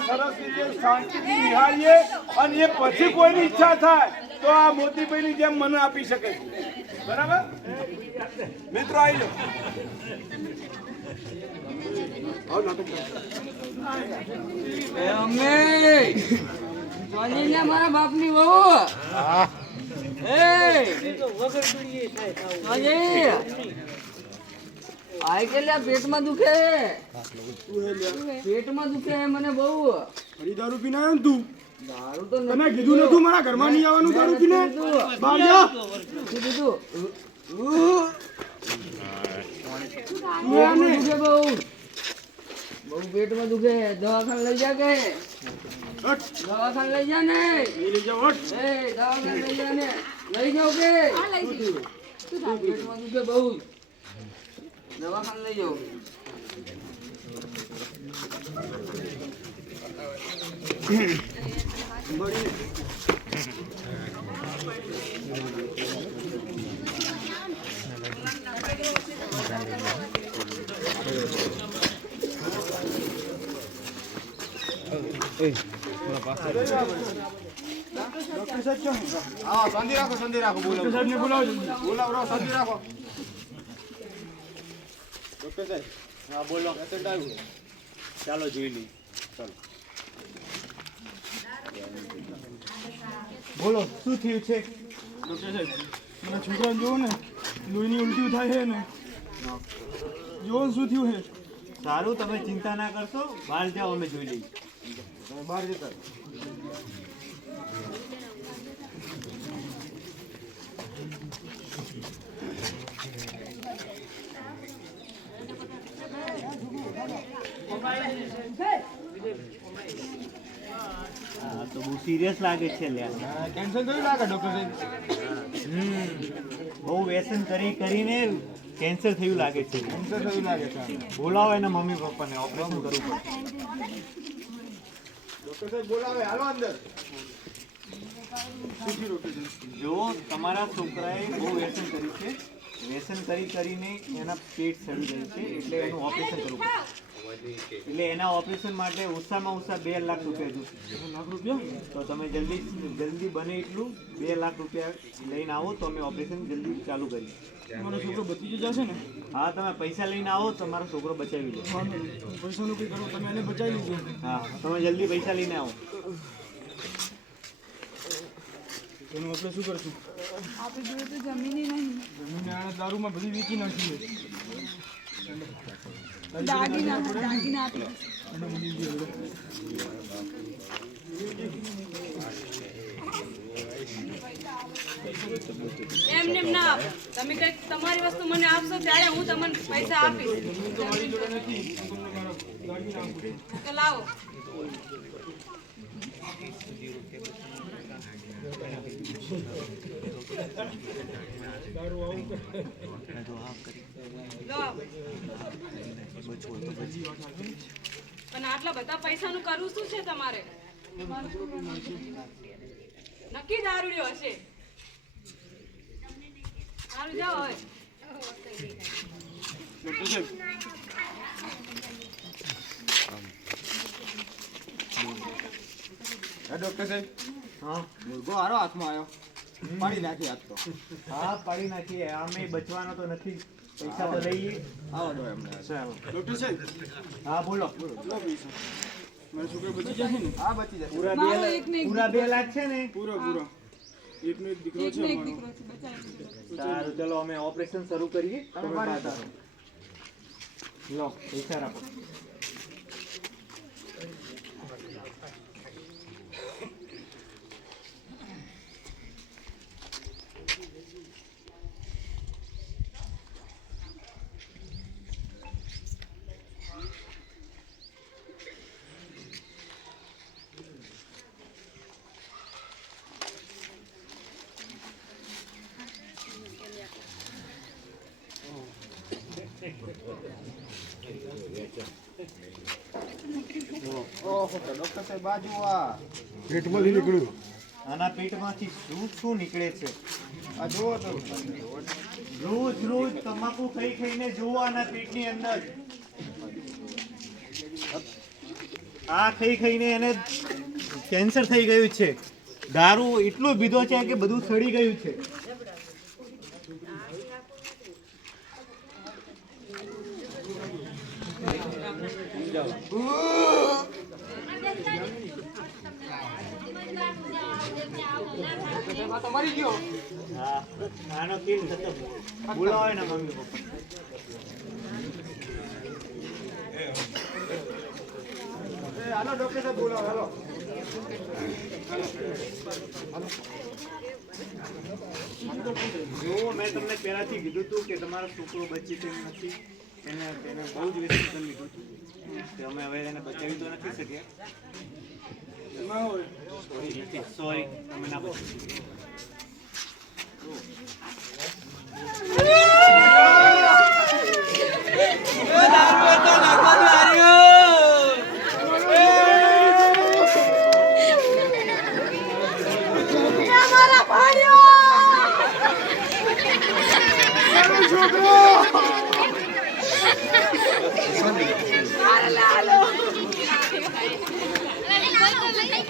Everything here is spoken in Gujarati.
સરસ રીતે શાંતિથી નિહાળીએ અને એ પછી કોઈની ઈચ્છા થાય તો આ મોતીભાઈની જેમ મને આપી શકે છે. બરાબર? મિત્રો આવી જાઓ મારા બાપ મારા બાપની વહુ. આઈ કે લ્યા પેટમાં દુખે પેટમાં દુખે હે મને બહુ. ફરી દારૂ પીને આવ્યો તું? દારૂ તો તને કીધું નતું મારા ઘરમાં નહીં આવવાનું દારૂ પીને? બહાર જા. નથી દુખે બહુ. બહુ પેટમાં દુખે દવાખાને લઈ જા કે. હટ, દવાખાને લઈ જા ને. લઈ જાઓ, દવાખાને લઈ જા ને. લઈ જાઓ કે. પેટમાં દુખે બહુ. દવાખાને લઈ જાઓ? હા શાંતિ રાખો સંધી રાખો બોલાવો. બોલાવો શાંતિ રાખો ડોક્ટર સાહેબ હા બોલો પેશન્ટ આવ્યું ચાલો જોઈ લઈએ ચાલો બોલો શું થયું છે? ડૉક્ટર સાહેબ મારા છોકરાને જોવો ને લોહીની ઉલટી થાય છે ને. જોવો ને શું થયું છે? સારું તમે ચિંતા ના કરશો. બહાર જાઓ અમે જોઈ લઈએ. બહાર જતા હા તો બહુ સિરિયસ લાગે છે લ્યા. કેન્સલ થયું લાગે ડોક્ટર સાહેબ? બહુ વ્યસન કરી કરીને કેન્સર થયું લાગે છે. કેન્સર થયું લાગે છે બોલાવો એના મમ્મી પપ્પાને ઓપરેશન કરવું પડશે ડૉક્ટર સાહેબ બોલાવે હાલો અંદર. શું થયું ડૉક્ટર સાહેબ જો તમારા છોકરાએ બહુ વ્યસન કર્યું છે વ્યસન કરી કરીને એના પેટ સડી ગયું છે એટલે એનું ઓપરેશન કરવું પડશે એટલે એના ઓપરેશન માટે ઓછામાં ઓછા બે લાખ રૂપિયા જોશે. લાખ રૂપિયા? તો તમે જલ્દી જલ્દી બને એટલું. બે લાખ રૂપિયા લઈને આવો તો અમે ઓપરેશન જલ્દી ચાલુ કરીએ. મારો છોકરો બચી જશે ને? હા તમે પૈસા લઈને આવો તમારો છોકરો બચાવી લો. પૈસાનું કંઈ કરો તમે એને બચાવી લીધો. હા તમે જલ્દી પૈસા લઈને આવો. એનું આપણે શું કરશું? આપણે જોયું તો જમીન નહીં. જમીન દારૂમાં બધી વેચી નાખી છે. દાગીના દાગીના એમને ના. તમે કંઈક તમારી વસ્તુ મને આપશો ત્યારે હું તમને પૈસા આપીશ પણ આટલા બધા પૈસાનું કરવું શું છે તમારે? નક્કી દારૂડ્યો હશે. સારું જાઓ હવે ડૉક્ટર સાહેબ હા ડોક્ટર સાહેબ. હા મુર્ગો હારો હાથમાં આવ્યો. પાડી નાખી હાથ તો. હા પાડી નાખીએ આમે બચવાનો તો નથી. પૈસા તો લઈએ. આવો તો એમને. ચાલો ડૉક્ટર સાહેબ. હા બોલો. પૈસા મારા બચી જશે ને? હા બચી જશે પૂરા બે લાખ પૂરા બે લાખ છે ને? પૂરો પૂરો. એકનો એક દીકરો છે ને અમારો. સારું ચલો અમે ઓપરેશન શરૂ કરીએ. તમે. લો પૈસા રાખો. ઓહો સાહેબ બાજુ આના પેટમાંથી શું શું નીકળે છે? આ જુઓ તો. રોજ રોજ તમાકુ ખાઈ ખાઈને જુઓ આના પેટની અંદર. આ ખાઈ ખાઈને એને કેન્સર થઈ ગયું છે. દારૂ એટલું પીધો છે કે બધું સડી ગયું છે. બોલાવો એના મમ્મી પપ્પા હાલો ડોક્ટર જો મેં તમને પહેલાથી કીધું હતું કે તમારો છોકરો બચી તેમ નથી એને અમે હવે એને બચાવી તો નથી શક્યા સોરી સોરી અમે ના બચી છોકરો ¡Hala, hala!